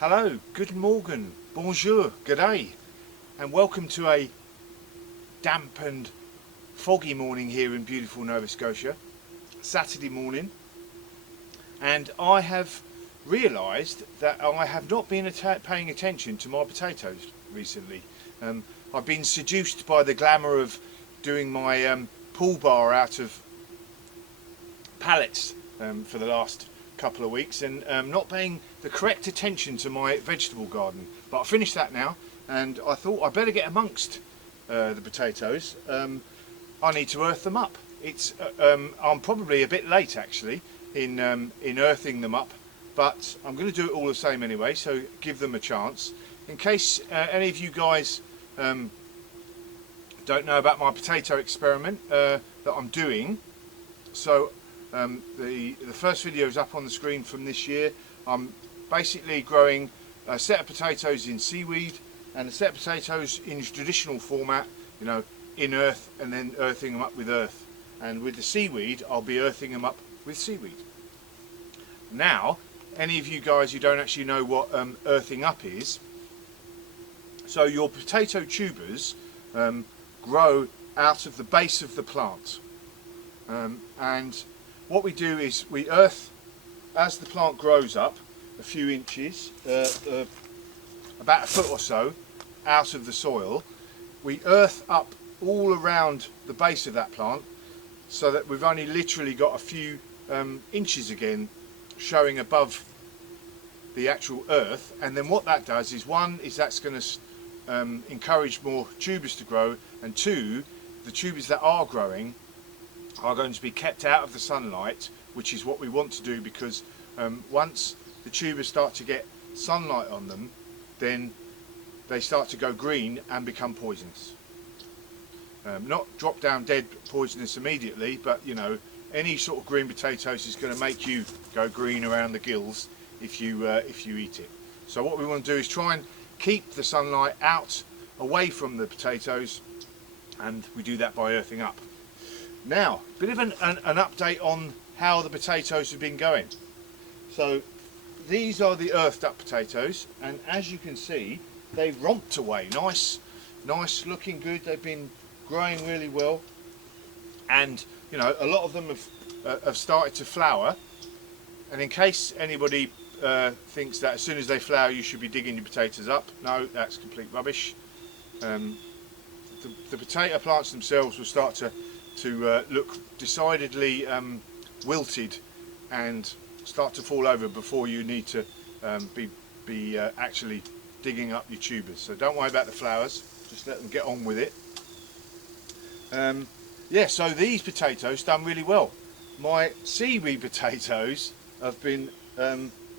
Hello, good morning, bonjour, g'day, and welcome to a damp and foggy morning here in beautiful Nova Scotia, Saturday morning, and I have realised that I have not been paying attention to my potatoes recently. I've been seduced by the glamour of doing my pull bar out of pallets for the last couple of weeks and not paying the correct attention to my vegetable garden, but I finished that now and I thought I better get amongst the potatoes. I need to earth them up. I'm probably a bit late actually in earthing them up, but I'm going to do it all the same anyway, so give them a chance in case any of you guys don't know about my potato experiment that I'm doing. So the first video is up on the screen from this year. I'm basically growing a set of potatoes in seaweed and a set of potatoes in traditional format, you know, in earth, and then earthing them up with earth. And with the seaweed, I'll be earthing them up with seaweed. Now, any of you guys who don't actually know what earthing up is, so your potato tubers grow out of the base of the plant. And what we do is we earth as the plant grows up a few inches, about a foot or so out of the soil. We earth up all around the base of that plant so that we've only literally got a few inches again showing above the actual earth. And then what that does is, one is that's going to encourage more tubers to grow, and two, the tubers that are growing are going to be kept out of the sunlight, which is what we want to do, because once the tubers start to get sunlight on them, then they start to go green and become poisonous. Not drop down dead poisonous immediately, but you know, any sort of green potatoes is going to make you go green around the gills if you eat it. So what we want to do is try and keep the sunlight out away from the potatoes, and we do that by earthing up. Now, a bit of an update on how the potatoes have been going. So these are the earthed up potatoes, and as you can see, they've romped away. Nice looking good. They've been growing really well, and you know, a lot of them have started to flower. And in case anybody thinks that as soon as they flower you should be digging your potatoes up, no, that's complete rubbish. The potato plants themselves will start to look decidedly wilted and start to fall over before you need to be actually digging up your tubers. So don't worry about the flowers, just let them get on with it. Yeah, so these potatoes done really well. My seaweed potatoes have been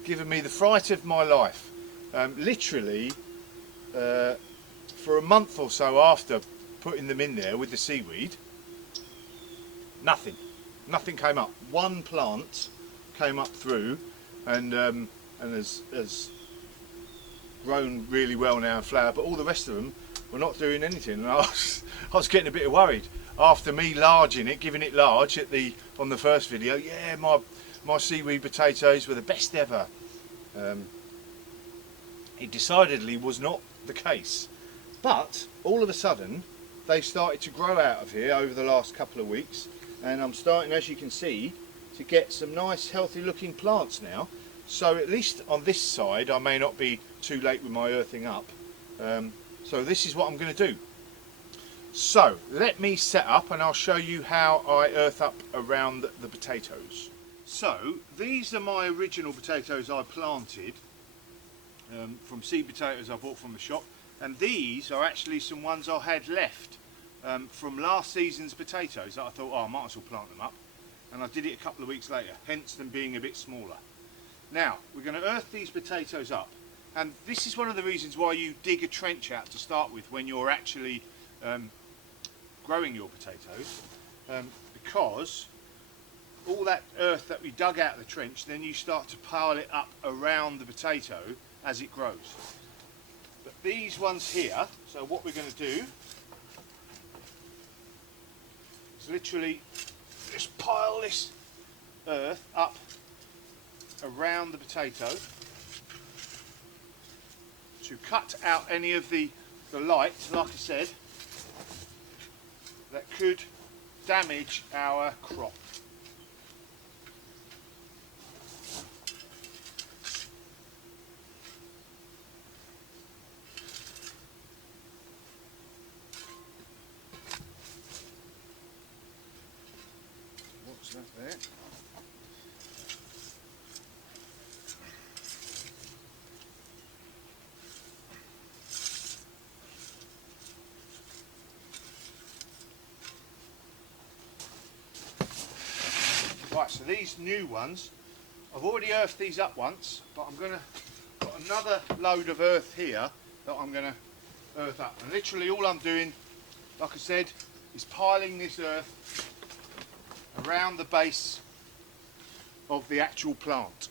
giving me the fright of my life. Literally for a month or so after putting them in there with the seaweed, nothing came up. One plant came up through and has grown really well now and flowered, but all the rest of them were not doing anything, and I was getting a bit worried after me larging it, giving it large on the first video. Yeah, my seaweed potatoes were the best ever. It decidedly was not the case, but all of a sudden they've started to grow out of here over the last couple of weeks, and I'm starting, as you can see, to get some nice healthy looking plants now. So at least on this side I may not be too late with my earthing up. So this is what I'm going to do. So let me set up and I'll show you how I earth up around the potatoes. So these are my original potatoes I planted from seed potatoes I bought from the shop, and these are actually some ones I had left from last season's potatoes that I thought, oh, I might as well plant them up, and I did it a couple of weeks later, hence them being a bit smaller. Now we're going to earth these potatoes up, and this is one of the reasons why you dig a trench out to start with when you're actually growing your potatoes, because all that earth that we dug out of the trench, then you start to pile it up around the potato as it grows. But these ones here, so what we're going to do is literally just pile this earth up around the potato, to cut out any of the light, like I said, that could damage our crop. What's that there? Right, so these new ones, I've already earthed these up once, but I'm going to put another load of earth here that I'm going to earth up. And literally all I'm doing, like I said, is piling this earth around the base of the actual plant.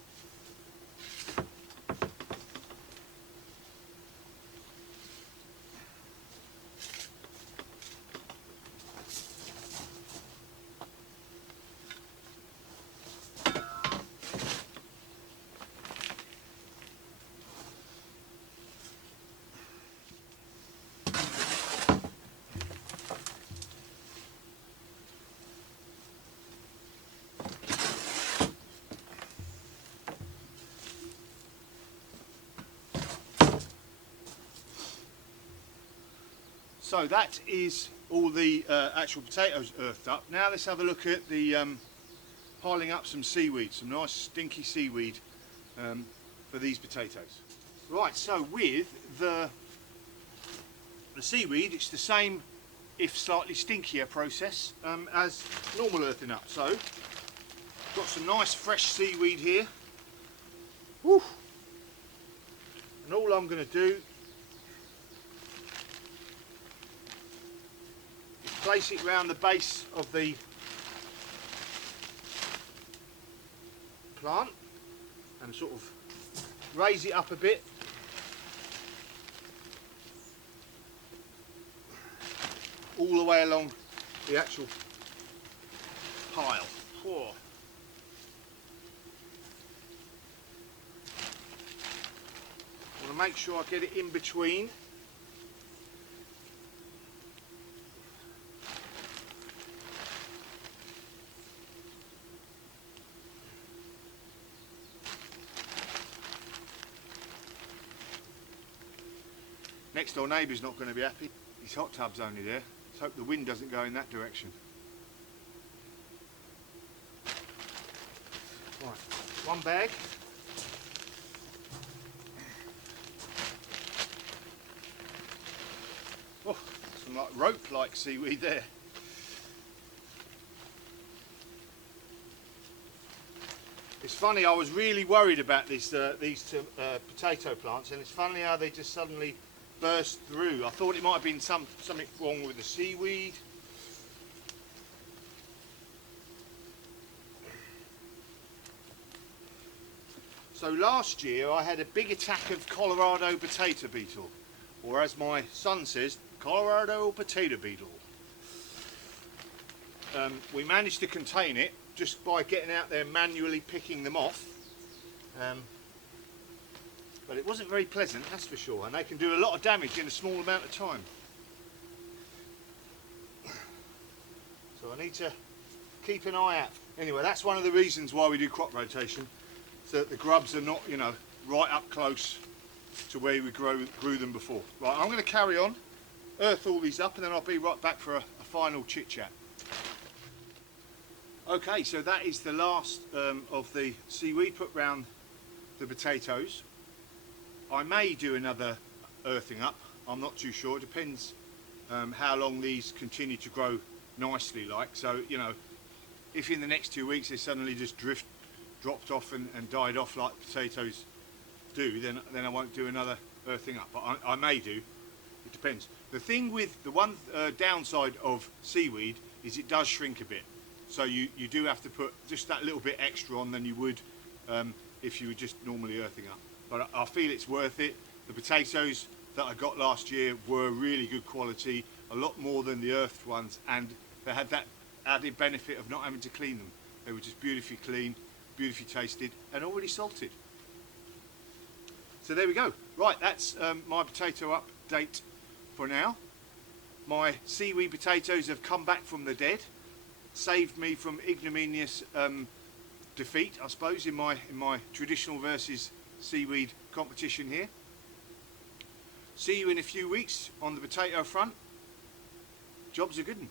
So that is all the actual potatoes earthed up. Now let's have a look at the piling up some seaweed, some nice stinky seaweed for these potatoes. Right, so with the seaweed, it's the same, if slightly stinkier process as normal earthing up. So got some nice fresh seaweed here. Woo. And all I'm going to do place it round the base of the plant and sort of raise it up a bit. All the way along the actual pile. Whoa. I want to make sure I get it in between. Next door neighbour's not going to be happy. His hot tub's only there. Let's hope the wind doesn't go in that direction. Right, one bag. Oh, some like rope-like seaweed there. It's funny, I was really worried about these two potato plants, and it's funny how they just suddenly burst through. I thought it might have been something wrong with the seaweed. So last year I had a big attack of Colorado potato beetle, or as my son says, Colorado potato beetle. We managed to contain it just by getting out there manually picking them off. But it wasn't very pleasant, that's for sure, and they can do a lot of damage in a small amount of time. So I need to keep an eye out. Anyway, that's one of the reasons why we do crop rotation, so that the grubs are not, you know, right up close to where we grew them before. Right, I'm going to carry on, earth all these up, and then I'll be right back for a final chit chat. Okay, so that is the last of the seaweed put round the potatoes. I may do another earthing up, I'm not too sure, it depends how long these continue to grow nicely like. So, you know, if in the next 2 weeks they suddenly just dropped off and died off like potatoes do, then I won't do another earthing up, but I may do, it depends. The thing with the one downside of seaweed is it does shrink a bit, so you do have to put just that little bit extra on than you would if you were just normally earthing up. But I feel it's worth it. The potatoes that I got last year were really good quality, a lot more than the earthed ones, and they had that added benefit of not having to clean them. They were just beautifully clean, beautifully tasted, and already salted. So there we go. Right, that's my potato update for now. My seaweed potatoes have come back from the dead, saved me from ignominious defeat, I suppose, in my traditional versus seaweed competition here. See you in a few weeks on the potato front. Job's a good one.